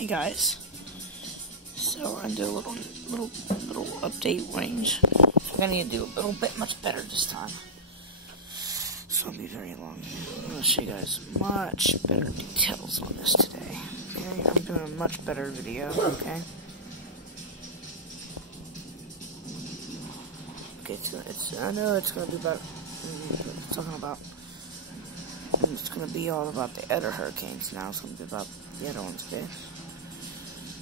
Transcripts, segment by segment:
Hey guys, so we're gonna do a little update range. We're gonna need to do a little bit much better this time. So it'll be very long. I'm gonna show you guys much better details on this today. Okay, I'm doing a much better video. Okay. Okay, I know it's gonna be about it's gonna be all about the other hurricanes now. It's gonna be about the other ones, okay?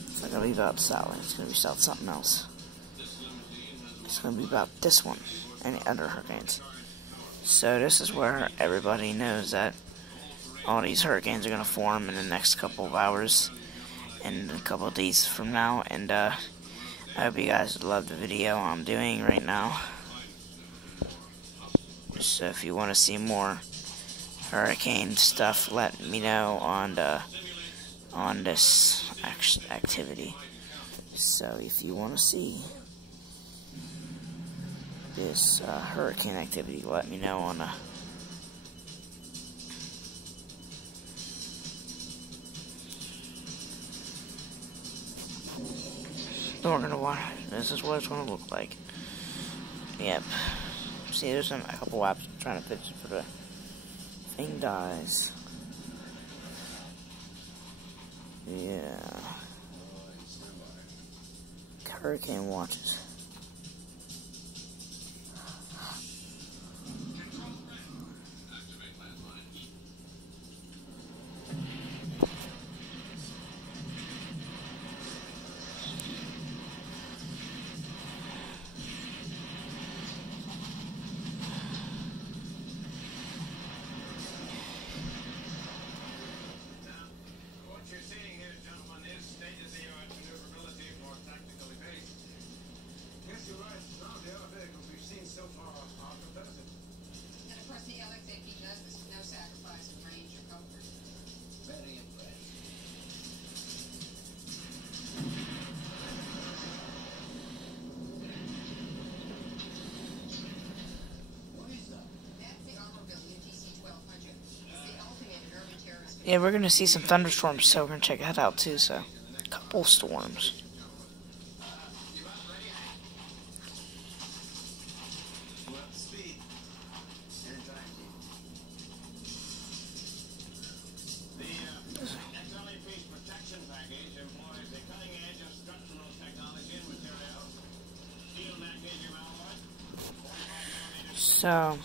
It's not gonna be about Sally. It's gonna be about something else. It's gonna be about this one and the other hurricanes. So this is where everybody knows that all these hurricanes are gonna form in the next couple of hours and a couple of days from now. And I hope you guys love the video I'm doing right now. So if you want to see more hurricane stuff, let me know on this activity. So if you want to see this hurricane activity, let me know on we're gonna watch. This is what it's gonna look like. Yep. See, there's a couple apps trying to fix it for the thing dies. Yeah. Hurricane watches. Yeah, we're gonna see some thunderstorms, so we're gonna check that out too. So, a couple storms. So